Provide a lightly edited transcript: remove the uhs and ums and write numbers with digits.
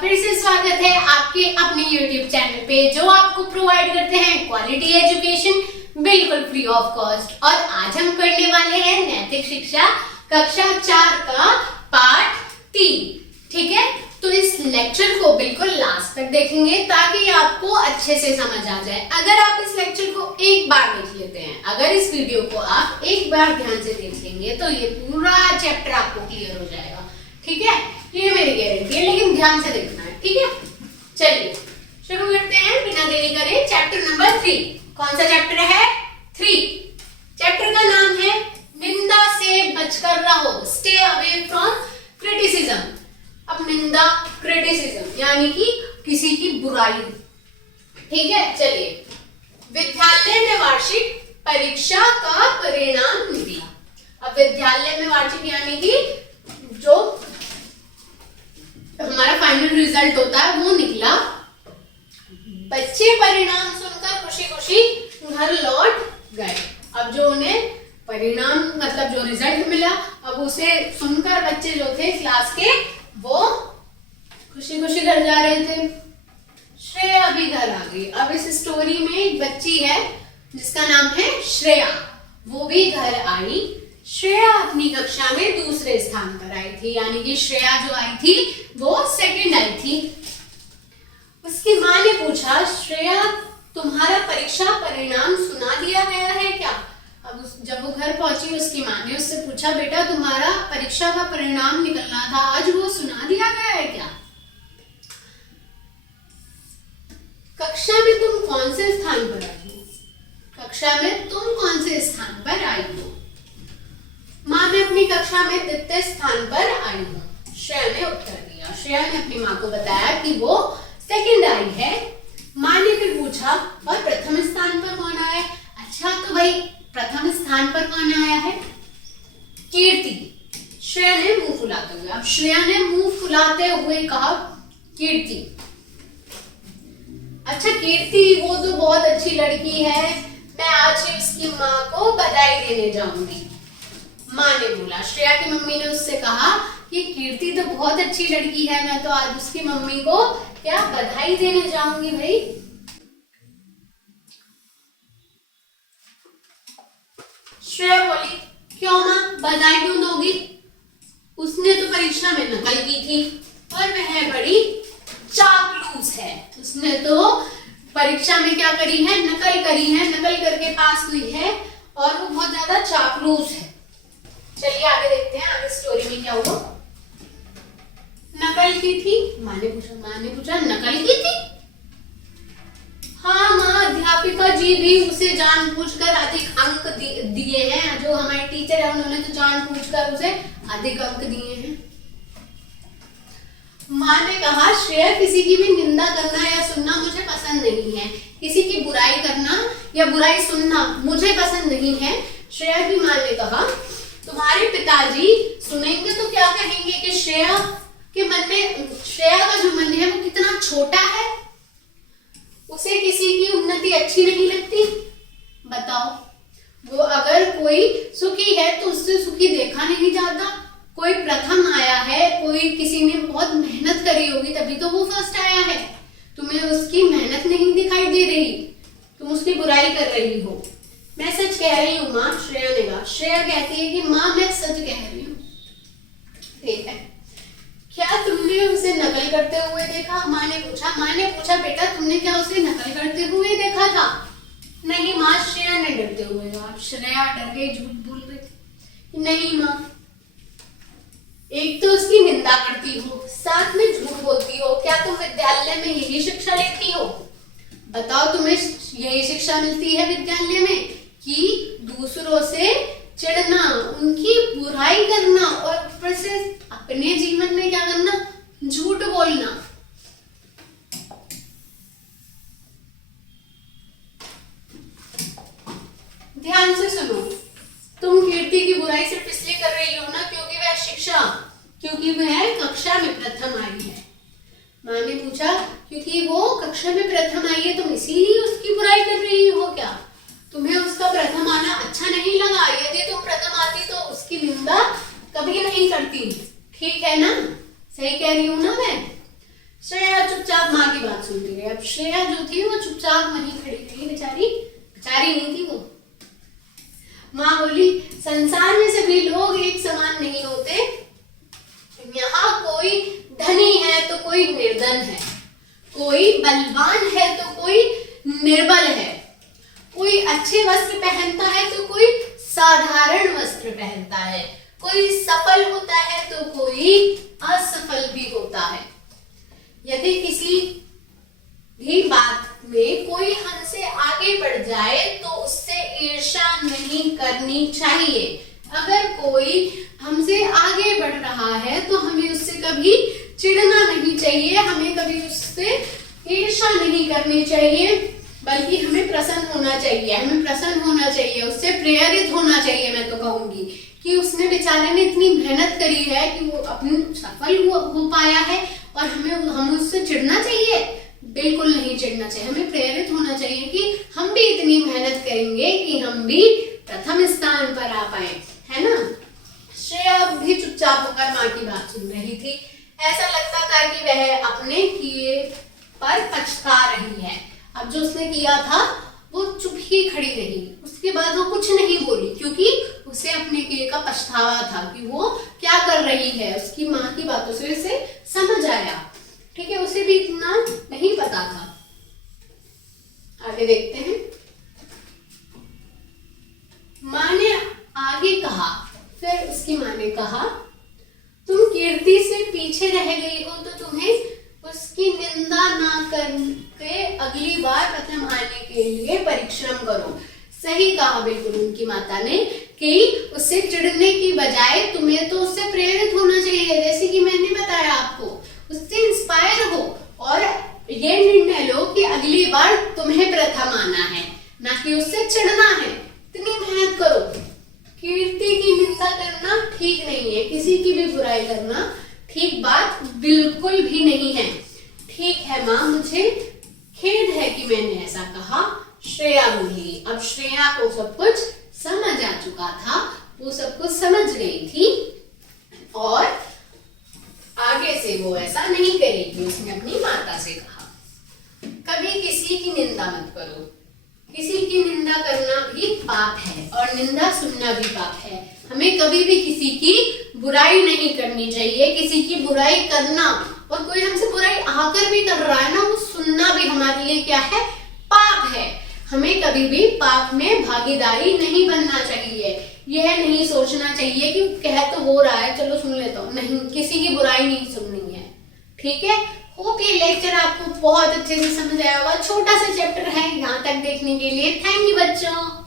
फिर से स्वागत है आपके अपने YouTube चैनल पे जो आपको प्रोवाइड करते हैं क्वालिटी एजुकेशन बिल्कुल फ्री ऑफ कॉस्ट। और आज हम पढ़ने वाले हैं नैतिक शिक्षा कक्षा 4 का पाठ 3। ठीक है, तो इस लेक्चर को बिल्कुल लास्ट तक देखेंगे ताकि आपको अच्छे से समझ आ जाए। अगर आप इस लेक्चर को एक बार देख लेते हैं, अगर इस वीडियो को आप एक बार ध्यान से देख लेंगे तो ये पूरा चैप्टर आपको क्लियर हो जाएगा। ठीक है, ये मेरी गारंटी है, लेकिन ध्यान से देखना है। ठीक है, चलिए शुरू करते हैं बिना देरी करे। Chapter number 3। कौन सा चैप्टर है? 3। चैप्टर का नाम है निंदा से बचकर रहो, स्टे अवे फ्रॉम क्रिटिसिज्म। अब निंदा, क्रिटिसिज्म यानी कि किसी की बुराई। ठीक है, चलिए। विद्यालय में वार्षिक परीक्षा का परिणाम निकला। अब विद्यालय में वार्षिक यानी कि जो हमारा फाइनल रिजल्ट होता है वो निकला। बच्चे परिणाम सुनकर खुशी खुशी घर लौट गए। अब जो उन्हें परिणाम मतलब जो रिजल्ट मिला, अब उसे सुनकर बच्चे जो थे क्लास के वो खुशी खुशी घर जा रहे थे। श्रेया भी घर आ गई। अब इस स्टोरी में एक बच्ची है जिसका नाम है श्रेया, वो भी घर आई। श्रेया अपनी कक्षा में दूसरे स्थान पर आई थी, यानी कि श्रेया जो आई थी वो सेकंड आई थी। उसकी माँ ने पूछा, श्रेया तुम्हारा परीक्षा परिणाम सुना दिया गया है क्या? अब जब वो घर पहुंची उसकी माँ ने उससे पूछा, बेटा तुम्हारा परीक्षा का परिणाम निकलना था आज, वो सुना दिया गया है क्या? कक्षा में तुम कौन से स्थान पर आई हो? कक्षा में तुम कौन से स्थान पर आई हो? माँ मैं अपनी कक्षा में द्वितीय स्थान पर आई हूँ, श्रेया ने उत्तर दिया। श्रेया ने अपनी माँ को बताया कि वो सेकंड आई है। माँ ने फिर पूछा, और प्रथम स्थान पर कौन आया? अच्छा तो भाई प्रथम स्थान पर कौन आया है? कीर्ति। श्रेया ने मुंह फुलाते हुए, अब श्रेया ने मुंह फुलाते हुए कहा कीर्ति। अच्छा कीर्ति वो तो बहुत अच्छी लड़की है, मैं आज ही उसकी माँ को बधाई देने जाऊंगी। माँ ने बोला, श्रेया की मम्मी ने उससे कहा कि कीर्ति तो बहुत अच्छी लड़की है, मैं तो आज उसकी मम्मी को क्या बधाई देने जाऊंगी भाई। श्रेया बोली, क्यों माँ बधाई क्यों दोगी? उसने तो परीक्षा में नकल की थी और वह बड़ी चापलूस है। उसने तो परीक्षा में क्या करी है? नकल करी है, नकल करके पास हुई है और वो बहुत ज्यादा चापलूस है। चलिए आगे देखते हैं, आगे स्टोरी में क्या हुआ। नकल की थी? माँ ने पूछा नकल की थी? हाँ माँ, अध्यापिका जी भी उसे जानबूझकर अधिक अंक दिए हैं। जो हमारे टीचर है उन्होंने तो जानबूझकर उसे अधिक अंक दिए हैं। माँ ने कहा, श्रेया किसी की भी निंदा करना या सुनना मुझे पसंद नहीं है। किसी की बुराई करना या बुराई सुनना मुझे पसंद नहीं है। श्रेया की माँ ने कहा, तुम्हारे पिताजी सुनेंगे तो क्या कहेंगे कि श्रेया के मन में, श्रेया का जो मन है वो कितना छोटा है, उसे किसी की उन्नति अच्छी नहीं लगती। बताओ, वो अगर कोई सुखी है तो उससे सुखी देखा नहीं जाता। कोई प्रथम आया है, कोई किसी ने बहुत मेहनत करी होगी तभी तो वो फर्स्ट आया है। तुम्हें उसकी मेहनत नहीं दिखाई दे रही, तुम उसकी बुराई कर रही हो। मैं सच कह रही हूँ माँ, श्रेया ने कहा। श्रेया कहती है कि माँ मैं सच कह रही हूँ। ठीक है, क्या तुमने उसे नकल करते हुए देखा? माँ ने पूछा बेटा तुमने क्या उसे नकल करते हुए देखा था? नहीं माँ, श्रेया ने डरते हुए कहा। श्रेया डर गई, झूठ बोल रही थी। नहीं माँ, एक तो उसकी निंदा करती हो, साथ में झूठ बोलती हो। क्या तुम विद्यालय में यही शिक्षा लेती हो? बताओ, तुम्हें यही शिक्षा मिलती है विद्यालय में कि दूसरों से चिढ़ना, उनकी बुराई करना और ऊपर से अपने जीवन में क्या करना? झूठ बोलना। ध्यान से सुनो, तुम कीर्ति की बुराई सिर्फ इसलिए कर रही हो ना क्योंकि वह कक्षा में प्रथम आई है। माँ ने पूछा, क्योंकि वो कक्षा में प्रथम आई है तुम इसीलिए उसकी बुराई कर रही हो क्या? तुम्हें उसका प्रथम आना अच्छा नहीं लगा? यदि तुम प्रथम आती तो उसकी निंदा कभी नहीं करती। ठीक है ना? सही कह रही हूं ना मैं? श्रेया चुपचाप माँ की बात सुनती रही। अब श्रेया जो थी वो चुपचाप वहीं खड़ी रही, बेचारी बेचारी नहीं थी वो। माँ बोली संसार में सभी लोग एक समान नहीं होते, यहाँ कोई धनी है तो कोई निर्धन है, कोई बलवान है तो कोई निर्बल है, कोई अच्छे वस्त्र पहनता है तो कोई साधारण वस्त्र पहनता है, कोई सफल होता है तो कोई असफल भी होता है। यदि किसी भी बात में कोई हमसे आगे बढ़ जाए तो उससे ईर्ष्या नहीं करनी चाहिए। अगर कोई हमसे आगे बढ़ रहा है तो हमें उससे कभी चिढ़ना नहीं चाहिए, हमें कभी उससे ईर्ष्या नहीं करनी चाहिए, बल्कि हमें प्रसन्न होना चाहिए, हमें प्रसन्न होना चाहिए, उससे प्रेरित होना चाहिए। मैं तो कहूंगी कि उसने बेचारे ने इतनी मेहनत करी है कि वो अपनी सफल हो पाया है और हमें उससे चिढ़ना चाहिए? बिल्कुल नहीं चिढ़ना चाहिए। हमें प्रेरित होना चाहिए कि हम भी इतनी मेहनत करेंगे कि हम भी प्रथम स्थान पर आ पाए, है ना। श्रेया भी चुपचाप होकर माँ की बात सुन रही थी। ऐसा लगता था कि वह अपने किए पर पछता रही है। अब जो उसने किया था वो चुप ही खड़ी रही, उसके बाद वो कुछ नहीं बोली, क्योंकि उसे अपने किए का पछतावा था कि वो क्या कर रही है। उसकी माँ की बातों से उसे समझ आया, ठीक है, उसे भी इतना नहीं पता था। आगे देखते हैं। माँ ने आगे कहा, फिर उसकी माँ ने कहा, तुम कीर्ति से पीछे रह गई हो तो तुम्हें उसकी निंदा ना करके अगली बार प्रथम आने के लिए परिश्रम करो। सही कहा बिल्कुल उनकी माता ने कि उससे चिढ़ने की बजाय तुम्हें तो उससे प्रेरित होना चाहिए, जैसे कि मैंने बताया आपको, उससे इंस्पायर हो और ये निर्णय लो कि अगली बार तुम्हें प्रथम आना है, ना कि उससे चिढ़ना है। इतनी मेहनत करो। कीर्ति की निंदा करना ठीक नहीं है, किसी की भी बुराई करना ठीक बात बिल्कुल भी नहीं है। ठीक है माँ, मुझे खेद है कि मैंने ऐसा कहा, श्रेया बोली। अब श्रेया को सब कुछ समझ आ चुका था, वो सब कुछ समझ गई थी और आगे से वो ऐसा नहीं करेगी। उसने अपनी माता से कहा, कभी किसी की निंदा मत करो। किसी की निंदा करना भी पाप है और निंदा सुनना भी पाप है। हमें कभी भी किसी की बुराई नहीं करनी चाहिए। किसी की बुराई करना, और कोई हमसे बुराई आकर भी कर रहा है ना, वो सुनना भी हमारे लिए क्या है? पाप है। हमें कभी भी पाप में भागीदारी नहीं बनना चाहिए। यह नहीं सोचना चाहिए कि कह तो हो रहा है, चलो सुन लेता हूँ। नहीं, किसी की बुराई नहीं सुननी है, ठीक है। होप ये लेक्चर आपको बहुत अच्छे से समझ आया होगा। छोटा सा चैप्टर है, यहाँ तक देखने के लिए थैंक यू बच्चों।